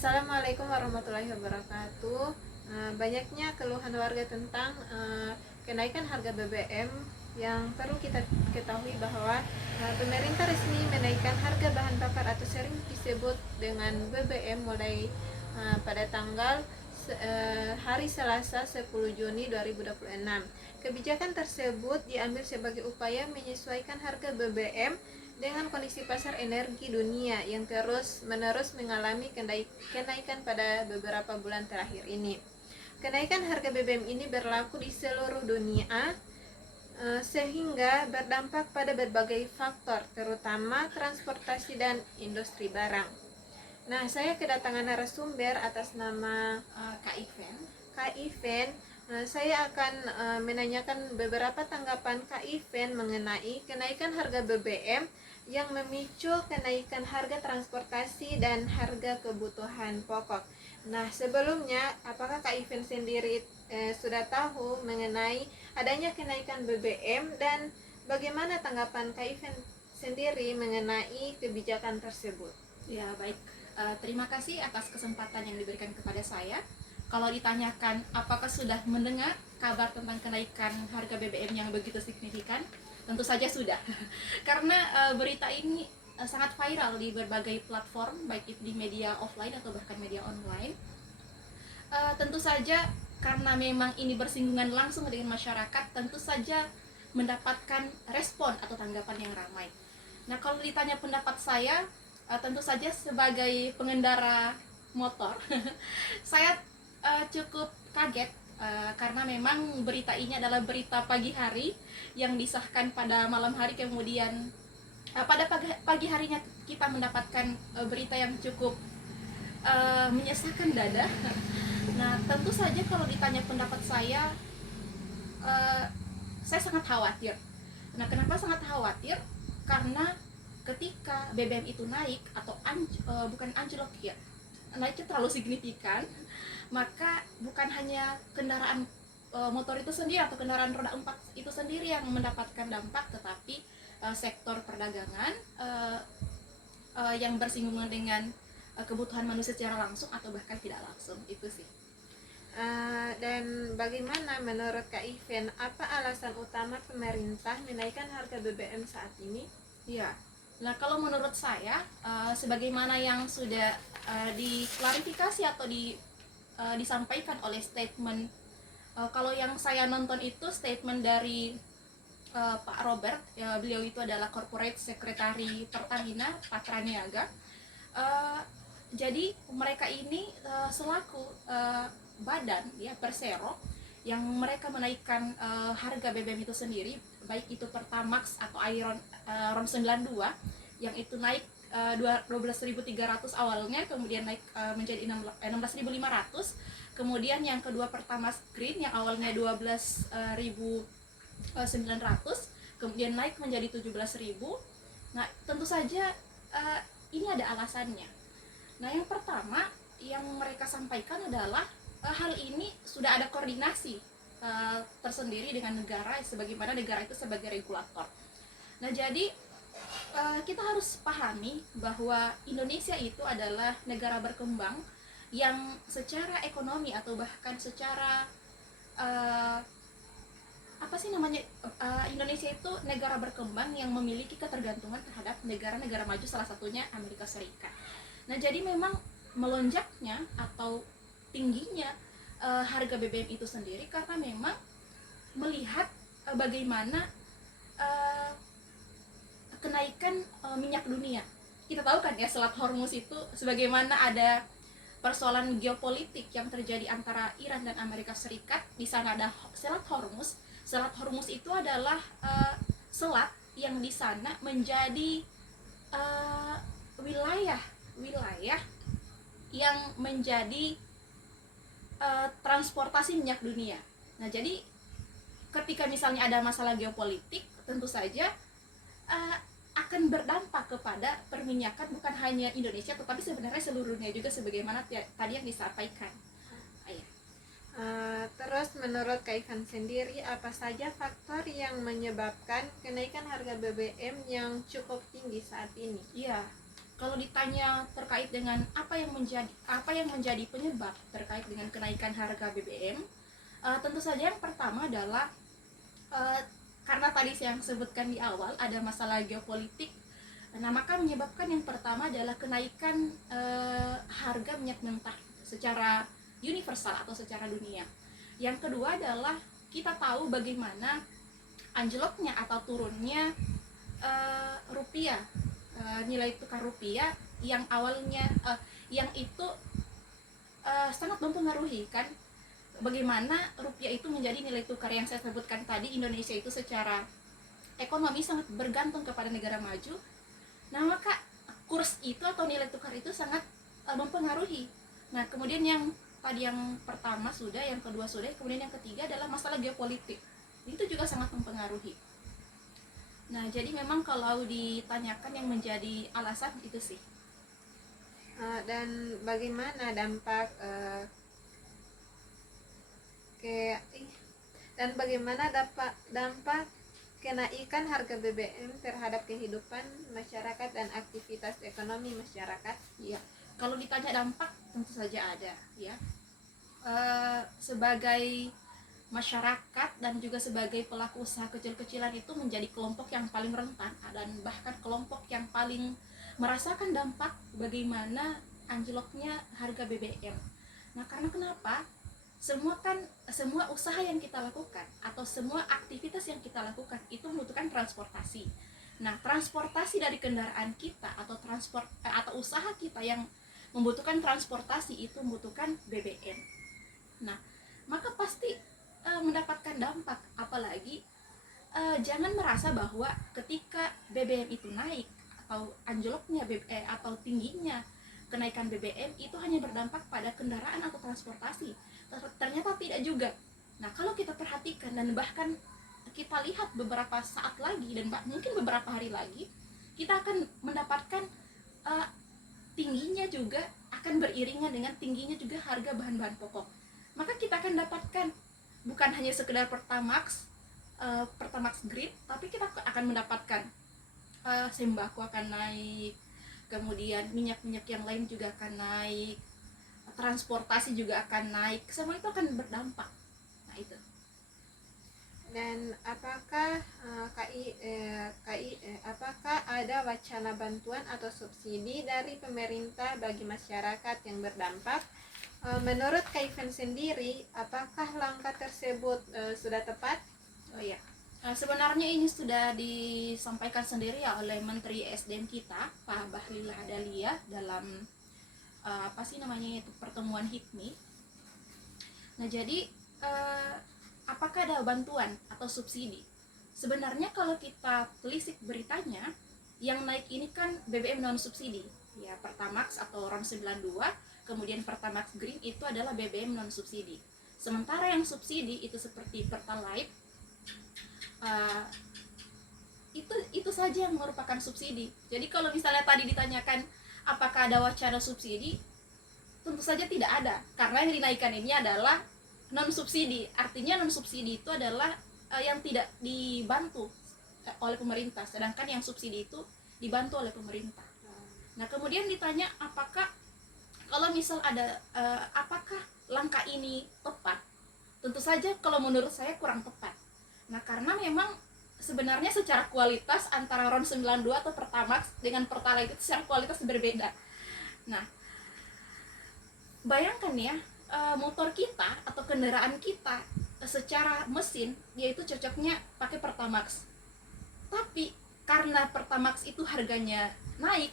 Assalamualaikum warahmatullahi wabarakatuh. Banyaknya keluhan warga tentang kenaikan harga BBM yang perlu kita ketahui bahwa pemerintah resmi menaikkan harga bahan bakar atau sering disebut dengan BBM mulai pada tanggal hari Selasa 10 Juni 2026. Kebijakan tersebut diambil sebagai upaya menyesuaikan harga BBM dengan kondisi pasar energi dunia yang terus-menerus mengalami kenaikan pada beberapa bulan terakhir ini. Kenaikan harga BBM ini berlaku di seluruh dunia sehingga berdampak pada berbagai faktor, terutama transportasi dan industri barang. Nah, saya kedatangan narasumber atas nama Kak Iven. Kak Iven, saya akan menanyakan beberapa tanggapan Kak Iven mengenai kenaikan harga BBM yang memicu kenaikan harga transportasi dan harga kebutuhan pokok. Nah, sebelumnya, apakah Kak Iven sendiri sudah tahu mengenai adanya kenaikan BBM dan bagaimana tanggapan Kak Iven sendiri mengenai kebijakan tersebut? Ya, baik. Terima kasih atas kesempatan yang diberikan kepada saya. Kalau ditanyakan apakah sudah mendengar kabar tentang kenaikan harga BBM yang begitu signifikan, tentu saja sudah. Karena berita ini sangat viral di berbagai platform, baik itu di media offline atau bahkan media online. Tentu saja karena memang ini bersinggungan langsung dengan masyarakat, tentu saja mendapatkan respon atau tanggapan yang ramai. Nah, kalau ditanya pendapat saya, tentu saja sebagai pengendara motor, saya cukup kaget karena memang berita ini adalah berita pagi hari yang disahkan pada malam hari, kemudian pada pagi harinya kita mendapatkan berita yang cukup menyesakan dada. Nah, tentu saja kalau ditanya pendapat saya sangat khawatir. Nah, kenapa sangat khawatir? Karena ketika BBM itu naik atau bukan anjlok ya, naiknya terlalu signifikan, maka bukan hanya kendaraan motor itu sendiri atau kendaraan roda 4 itu sendiri yang mendapatkan dampak, tetapi sektor perdagangan yang bersinggungan dengan kebutuhan manusia secara langsung atau bahkan tidak langsung. Itu sih. Dan bagaimana menurut Kak Iven, apa alasan utama pemerintah menaikkan harga BBM saat ini? Ya, nah kalau menurut saya, sebagaimana yang sudah diklarifikasi atau disampaikan oleh statement, kalau yang saya nonton itu statement dari Pak Robert, beliau itu adalah Corporate Secretary Pertamina Patraniaga. Jadi mereka ini selaku badan ya Persero yang mereka menaikkan harga BBM itu sendiri, baik itu Pertamax atau RON 92 yang itu naik 12.300 awalnya, kemudian naik menjadi 16.500. Kemudian yang kedua Pertamax Green yang awalnya 12.900 kemudian naik menjadi 17.000. Nah, tentu saja ini ada alasannya. Nah, yang pertama yang mereka sampaikan adalah hal ini sudah ada koordinasi tersendiri dengan negara, sebagaimana negara itu sebagai regulator. Nah, jadi kita harus pahami bahwa Indonesia itu adalah negara berkembang yang secara ekonomi atau bahkan secara Indonesia itu negara berkembang yang memiliki ketergantungan terhadap negara-negara maju, salah satunya Amerika Serikat. Nah, jadi memang melonjaknya atau tingginya harga BBM itu sendiri karena memang melihat bagaimana kenaikan minyak dunia. Kita tahu kan ya, Selat Hormuz itu sebagaimana ada persoalan geopolitik yang terjadi antara Iran dan Amerika Serikat. Di sana ada Selat Hormuz. Selat Hormuz itu adalah selat yang di sana menjadi wilayah yang menjadi transportasi minyak dunia. Nah, jadi ketika misalnya ada masalah geopolitik, tentu saja akan berdampak kepada perminyakan bukan hanya Indonesia tetapi sebenarnya seluruh dunia juga, sebagaimana tadi yang disampaikan. Terus menurut Kak Ivan sendiri, apa saja faktor yang menyebabkan kenaikan harga BBM yang cukup tinggi saat ini? Iya, Kalau ditanya terkait dengan apa yang menjadi penyebab terkait dengan kenaikan harga BBM, tentu saja yang pertama adalah karena tadi yang sebutkan di awal ada masalah geopolitik. Nah, maka menyebabkan yang pertama adalah kenaikan harga minyak mentah secara universal atau secara dunia. Yang kedua adalah kita tahu bagaimana anjloknya atau turunnya rupiah, nilai tukar rupiah yang awalnya yang itu sangat mempengaruhi kan bagaimana rupiah itu menjadi nilai tukar yang saya sebutkan tadi. Indonesia itu secara ekonomi sangat bergantung kepada negara maju. Nah, maka kurs itu atau nilai tukar itu sangat mempengaruhi. Nah, kemudian yang tadi yang pertama sudah, yang kedua sudah, kemudian yang ketiga adalah masalah geopolitik. Itu juga sangat mempengaruhi. Nah, jadi memang kalau ditanyakan yang menjadi alasan itu sih. Dan bagaimana dampak dampak kenaikan harga BBM terhadap kehidupan masyarakat dan aktivitas ekonomi masyarakat? Ya, kalau ditanya dampak tentu saja ada ya. Sebagai masyarakat dan juga sebagai pelaku usaha kecil-kecilan itu menjadi kelompok yang paling rentan dan bahkan kelompok yang paling merasakan dampak bagaimana anjloknya harga BBM. Nah, karena kenapa? Semua usaha yang kita lakukan atau semua aktivitas yang kita lakukan itu membutuhkan transportasi. Nah, transportasi dari kendaraan kita atau atau usaha kita yang membutuhkan transportasi itu membutuhkan BBM. Nah, maka pasti mendapatkan dampak. Apalagi jangan merasa bahwa ketika BBM itu naik atau anjloknya atau tingginya kenaikan BBM itu hanya berdampak pada kendaraan atau transportasi. Ternyata tidak juga. Nah, kalau kita perhatikan dan bahkan kita lihat beberapa saat lagi dan mungkin beberapa hari lagi, kita akan mendapatkan tingginya juga akan beriringan dengan tingginya juga harga bahan-bahan pokok. Maka kita akan dapatkan bukan hanya sekedar Pertamax Green, tapi kita akan mendapatkan sembako akan naik, kemudian minyak-minyak yang lain juga akan naik, transportasi juga akan naik, semua itu akan berdampak. Nah, itu. Dan apakah apakah ada wacana bantuan atau subsidi dari pemerintah bagi masyarakat yang berdampak? Menurut Kak Ivan sendiri, apakah langkah tersebut sudah tepat? Oh ya, sebenarnya ini sudah disampaikan sendiri ya oleh Menteri SDM kita, Pak Bahlil Lahadalia, dalam itu pertemuan HIPMI. Nah, jadi apakah ada bantuan atau subsidi? Sebenarnya kalau kita telisik beritanya, yang naik ini kan BBM non subsidi, ya Pertamax atau RON 92, kemudian Pertamax Green itu adalah BBM non subsidi. Sementara yang subsidi itu seperti Pertalite, itu saja yang merupakan subsidi. Jadi kalau misalnya tadi ditanyakan apakah ada wacana subsidi, tentu saja tidak ada, karena yang dinaikkan ini adalah non subsidi. Artinya non subsidi itu adalah yang tidak dibantu oleh pemerintah, sedangkan yang subsidi itu dibantu oleh pemerintah. Nah, kemudian ditanya apakah kalau misal ada apakah langkah ini tepat? Tentu saja kalau menurut saya kurang tepat. Nah, karena memang sebenarnya secara kualitas antara RON 92 atau Pertamax dengan Pertalite itu secara kualitas berbeda. Nah, bayangkan ya, motor kita atau kendaraan kita secara mesin yaitu cocoknya pakai Pertamax. Tapi karena Pertamax itu harganya naik,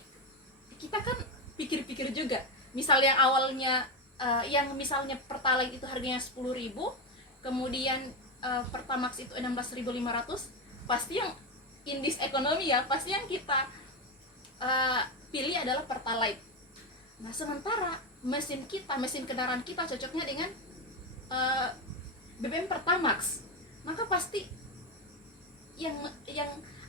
kita kan pikir-pikir juga. Misal yang awalnya yang misalnya Pertalite itu harganya 10.000, kemudian Pertamax itu 16.500, pasti yang indeks ekonomi ya, pasti yang kita pilih adalah Pertalite. Nah, sementara mesin kendaraan kita cocoknya dengan BBM Pertamax, maka pasti yang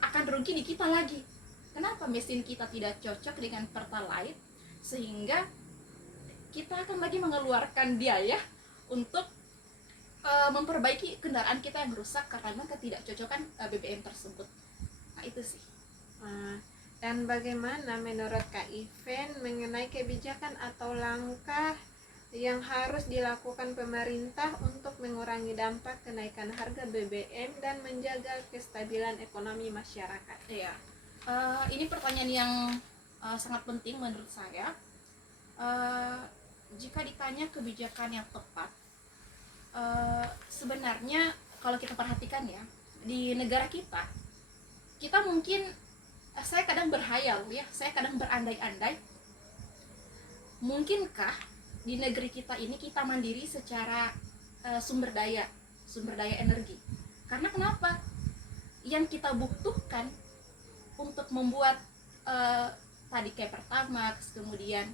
akan rugi di kita lagi. Kenapa mesin kita tidak cocok dengan Pertalite, sehingga kita akan lagi mengeluarkan biaya untuk memperbaiki kendaraan kita yang rusak karena ketidakcocokan BBM tersebut. Nah, itu sih. Dan bagaimana menurut Kak Iven mengenai kebijakan atau langkah yang harus dilakukan pemerintah untuk mengurangi dampak kenaikan harga BBM dan menjaga kestabilan ekonomi masyarakat? Iya, ini pertanyaan yang sangat penting menurut saya. Jika ditanya kebijakan yang tepat, sebenarnya kalau kita perhatikan ya, di negara kita mungkin, saya kadang berhayal ya, saya kadang berandai-andai, mungkinkah di negeri kita ini kita mandiri secara sumber daya energi. Karena kenapa? Yang kita butuhkan untuk membuat tadi kayak Pertamax, kemudian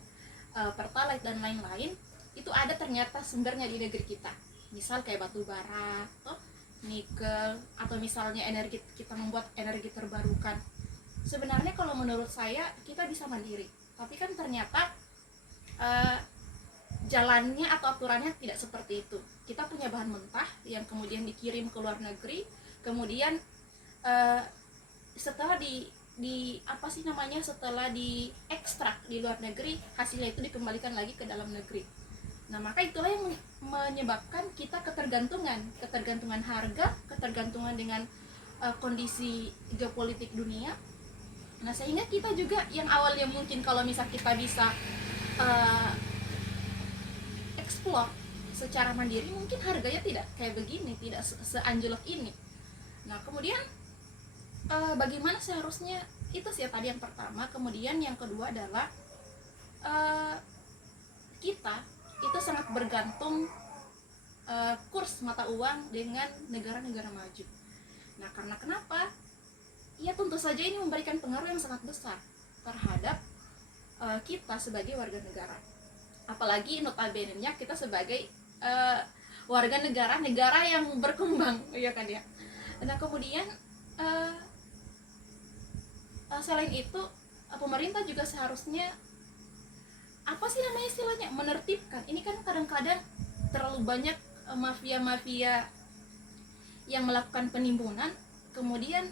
Pertalite dan lain-lain, itu ada ternyata sumbernya di negeri kita. Misal kayak batu bara, nikel, atau misalnya energi, kita membuat energi terbarukan. Sebenarnya kalau menurut saya kita bisa mandiri, tapi kan ternyata jalannya atau aturannya tidak seperti itu. Kita punya bahan mentah yang kemudian dikirim ke luar negeri, kemudian setelah setelah diekstrak di luar negeri, hasilnya itu dikembalikan lagi ke dalam negeri. Nah, maka itulah yang menyebabkan kita ketergantungan harga, ketergantungan dengan kondisi geopolitik dunia. Nah, sehingga kita juga yang awalnya mungkin kalau misal kita bisa explore secara mandiri, mungkin harganya tidak kayak begini, tidak seanjlok ini. Nah, kemudian bagaimana seharusnya, itu sih tadi yang pertama. Kemudian yang kedua adalah kita itu sangat bergantung kurs mata uang dengan negara-negara maju. Nah, karena kenapa? Ya tentu saja ini memberikan pengaruh yang sangat besar terhadap kita sebagai warga negara. Apalagi notabene-nya kita sebagai warga negara yang berkembang, ya kan ya. Nah, kemudian selain itu pemerintah juga seharusnya istilahnya menertibkan. Ini kan kadang-kadang terlalu banyak mafia-mafia yang melakukan penimbunan, kemudian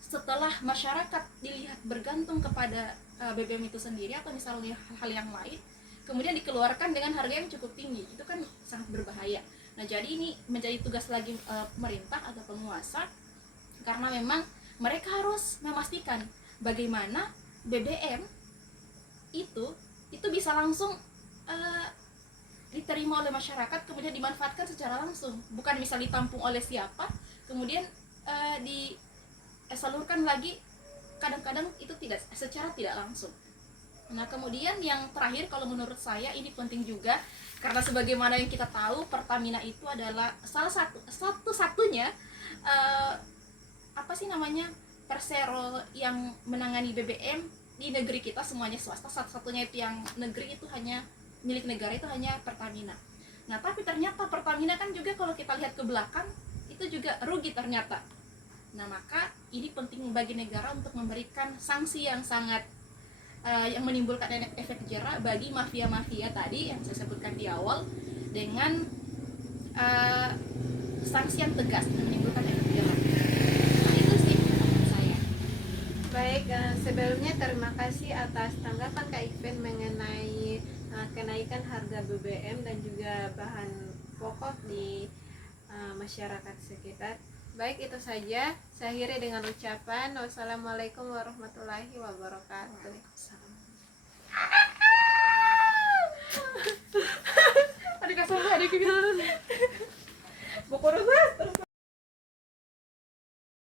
setelah masyarakat dilihat bergantung kepada BBM itu sendiri atau misalnya hal-hal yang lain, kemudian dikeluarkan dengan harga yang cukup tinggi, itu kan sangat berbahaya. Nah, jadi ini menjadi tugas lagi pemerintah atau penguasa, karena memang mereka harus memastikan bagaimana BBM itu bisa langsung diterima oleh masyarakat, kemudian dimanfaatkan secara langsung, bukan misal ditampung oleh siapa kemudian disalurkan lagi, kadang-kadang itu secara tidak langsung. Nah, kemudian yang terakhir kalau menurut saya ini penting juga, karena sebagaimana yang kita tahu Pertamina itu adalah salah satu-satunya persero yang menangani BBM di negeri kita, semuanya swasta. Satu-satunya itu yang negeri itu hanya milik negara, itu hanya Pertamina. Nah, tapi ternyata Pertamina kan juga kalau kita lihat ke belakang itu juga rugi ternyata. Nah, maka ini penting bagi negara untuk memberikan sanksi yang sangat yang menimbulkan efek jera bagi mafia-mafia tadi yang saya sebutkan di awal, dengan sanksi yang tegas yang menimbulkan efek jera. Nah, itu sih menurut saya. Baik, sebelumnya terima kasih atas tanggapan Kak Iven mengenai kenaikan harga BBM dan juga bahan pokok di masyarakat sekitar. Baik, itu saja. Saya akhiri dengan ucapan wassalamualaikum warahmatullahi wabarakatuh. Waalaikumsalam.